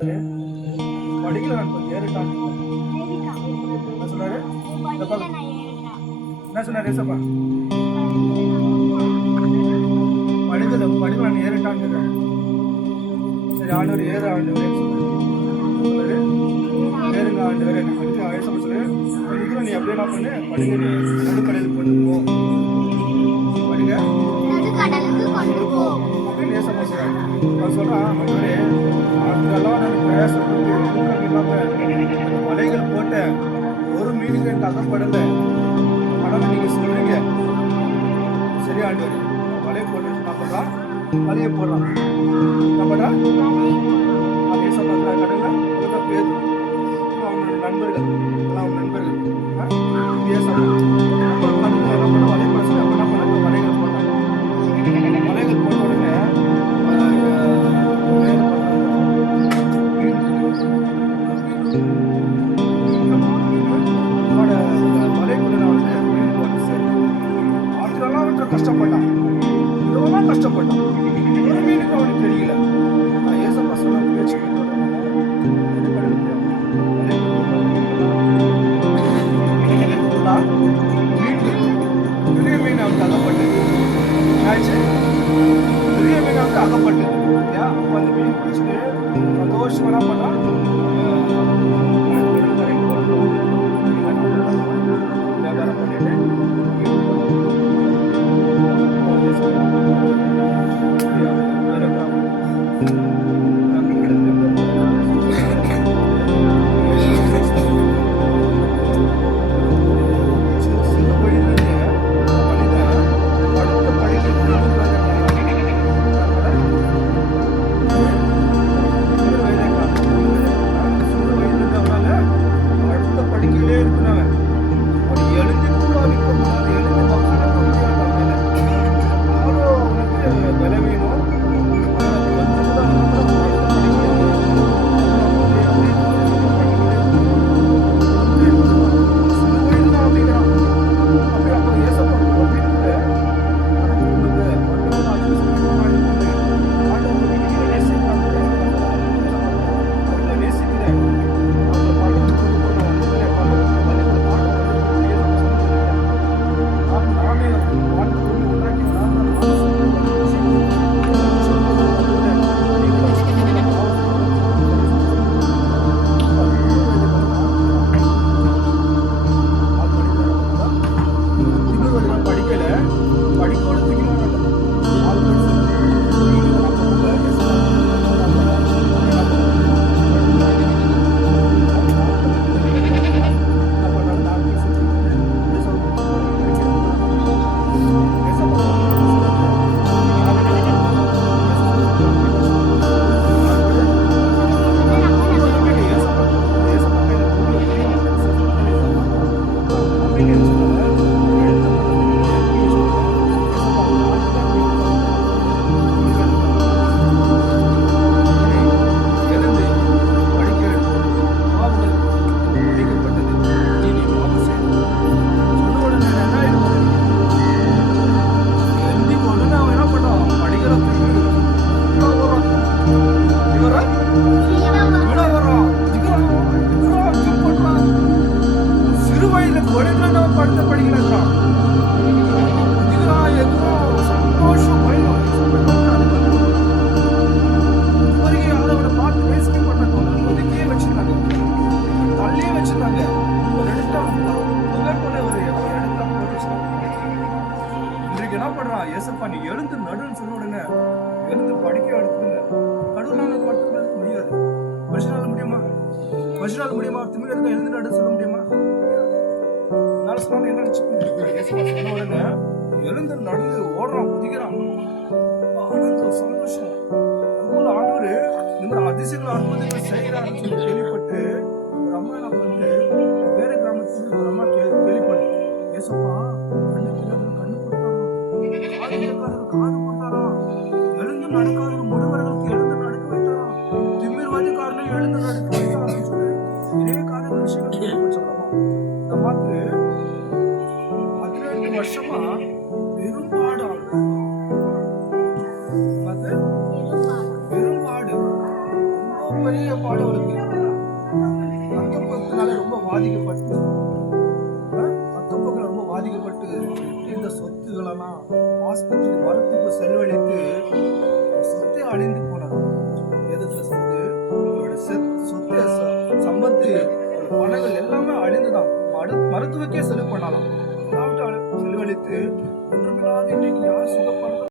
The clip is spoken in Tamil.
படிக்கல நான் கொஞ்சம் ஏறிட்டான். என்ன சொன்னாரு? என்ன சொன்னாரு ஏசப்பா? படிக்கல நான் ஏறிட்டான்னு சொல்றேன். சரி ஆண்டவர் ஏறு ஆண்டவர் சொன்னாரு. ஏறுங்க ஆண்டவர் ஏசப்பா சொல்லு. நீ அப்படியே என்ன பண்ணு படிக்க நீ நடுக்கடலுக்கு கொண்டு போ. படிக்க அப்படின்னு ஏசப்பா சொல்றாரு. நான் சொல்றேன் ஆண்டவரே அதெல்லாம் நான் பிரயாசப்பட்டு தூக்கம் இல்லாம வலைகள் போட்டேன். ஒரு மீனுக்கு எனக்கு அகப்படலை. ஆனால் நீங்க சொல்றீங்க சரி ஆண்டவர் வலையை போட்டு என்ன பண்றான்? வலையை போடுறான். நம்மடா அதே சம்பளத்துல கடல்ல பேர் அவனோட நண்பர்கள் அவன் நண்பர்கள் வலை போட சொல்லி அப்ப என்ன பண்ண வலைகள் போட்டாங்க. வலைகள் போட்ட உடனே கஷ்டப்பட்டான். எவ்வளோ கஷ்டப்பட்டான். ஒரு மீனுக்கு அவனுக்கு தெரியல. ஏசப்பா சொன்ன பேச்சு பெரிய மீன் அவனுக்கு அகப்பட்டது. பெரிய மீன் அவனுக்கு அகப்பட்டது. அப்போ அந்த மீன் பிடிச்சிட்டு சந்தோஷமா என்ன பண்ணான்? வியாபாரம் பண்ணிட்டு ஏசப்பா நீ எழுந்து நடுன்னு சொன்ன உடனே எழுந்து படிக்க எடுத்துங்க. கடவுளால மட்டும் முடியாது. மனுஷனால முடியுமா? மனுஷனால முடியுமா? திமிழ் எடுக்க எழுந்து நடுன்னு சொல்ல முடியுமா? என்னால சொன்னாலும் என்ன சொன்ன உடனே எழுந்து நடந்து ஓடுறான், குதிக்கிறான். ஆனந்தம், சந்தோஷம். அதுபோல ஆண்டவரு இந்த மாதிரி அதிசயங்கள் அற்புதங்களை செய்யறான்னு சொல்லி கேள்விப்பட்டு ஒரு அம்மா என்ன வந்து வேற கிராமத்துல ஒரு அம்மா கேள்விப்பட்டு ஏசப்பா கண்ணு காது கொடுத்தாராம், எழுந்து நடக்காத முடவர்களுக்கு எழுந்து நடக்க வைத்தாராம், திமிர்வாதிக்காரர்கள் எழுந்து நடக்க வைத்தாராம் சொல்லி இதே கால விஷயங்கள் சொல்லலாம். இந்த அம்மாக்கு 18 வருஷமா பெரும்பாடு பெரும்பாடு ரொம்ப பெரிய பாடு அவளுக்கு ரத்தப்போக்குனால ரொம்ப பாதிக்கப்பட்டு ரத்தப்போக்கில் ரொம்ப பாதிக்கப்பட்டு இந்த சொத்துகளெல்லாம் ஆஸ்பத்திரி மருத்துவ செலவழித்து சொத்தை அழிந்து போனதாம். வேதத்துல சொல்லுது அவளுடைய சொத்து சம்பத்து பணங்கள் எல்லாமே அழிந்துதான். மருத்துவக்கே செலவு பண்ணலாம். செலவழித்து ஒன்றுமில்லாத இன்னைக்கு யார் சுகப்படுத்த